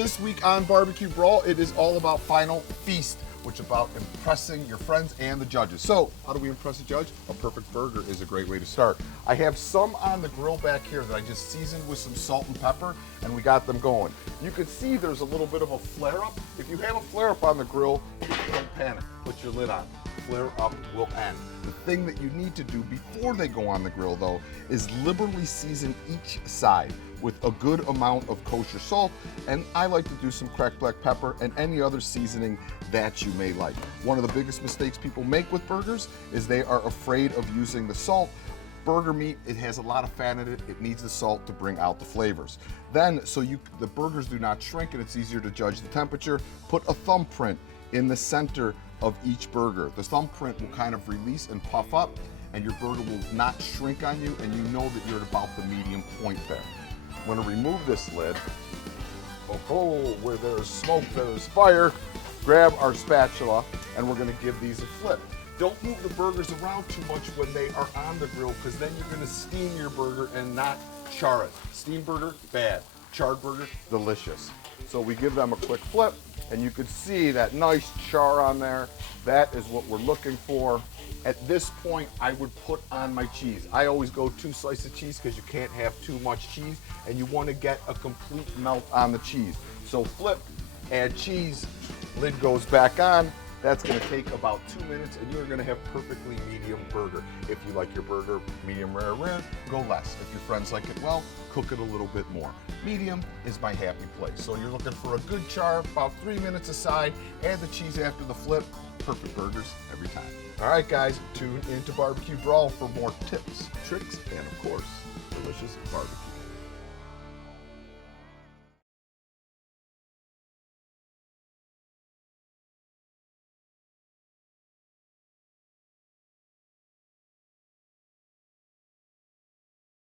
This week on BBQ Brawl, it is all about Final Feast, which is about impressing your friends and the judges. So, how do we impress a judge? A perfect burger is a great way to start. I have some on the grill back here that I just seasoned with some salt and pepper, and we got them going. You can see there's a little bit of a flare-up. If you have a flare-up on the grill, don't panic. Put your lid on. Flare-up will end. The thing that you need to do before they go on the grill, though, is liberally season each side with a good amount of kosher salt, and I like to do some cracked black pepper and any other seasoning that you may like. One of the biggest mistakes people make with burgers is they are afraid of using the salt. Burger meat, it has a lot of fat in it. It needs the salt to bring out the flavors. Then, so the burgers do not shrink and it's easier to judge the temperature, put a thumbprint in the center of each burger. The thumbprint will kind of release and puff up, and your burger will not shrink on you, and you know that you're at about the medium point there. I'm going to remove this lid. Oh, where there's smoke, there's fire. Grab our spatula, and we're going to give these a flip. Don't move the burgers around too much when they are on the grill, because then you're going to steam your burger and not char it. Steam burger, bad. Charred burger, delicious. So we give them a quick flip, and you can see that nice char on there. That is what we're looking for. At this point, I would put on my cheese. I always go 2 slices of cheese because you can't have too much cheese, and you want to get a complete melt on the cheese. So flip, add cheese, lid goes back on. That's going to take about 2 minutes, and you're going to have perfectly medium burger. If you like your burger medium rare, go less. If your friends like it well, cook it a little bit more. Medium is my happy place. So you're looking for a good char, about 3 minutes aside. Add the cheese after the flip. Perfect burgers every time. All right, guys, tune into BBQ Brawl for more tips, tricks, and of course, delicious barbecue.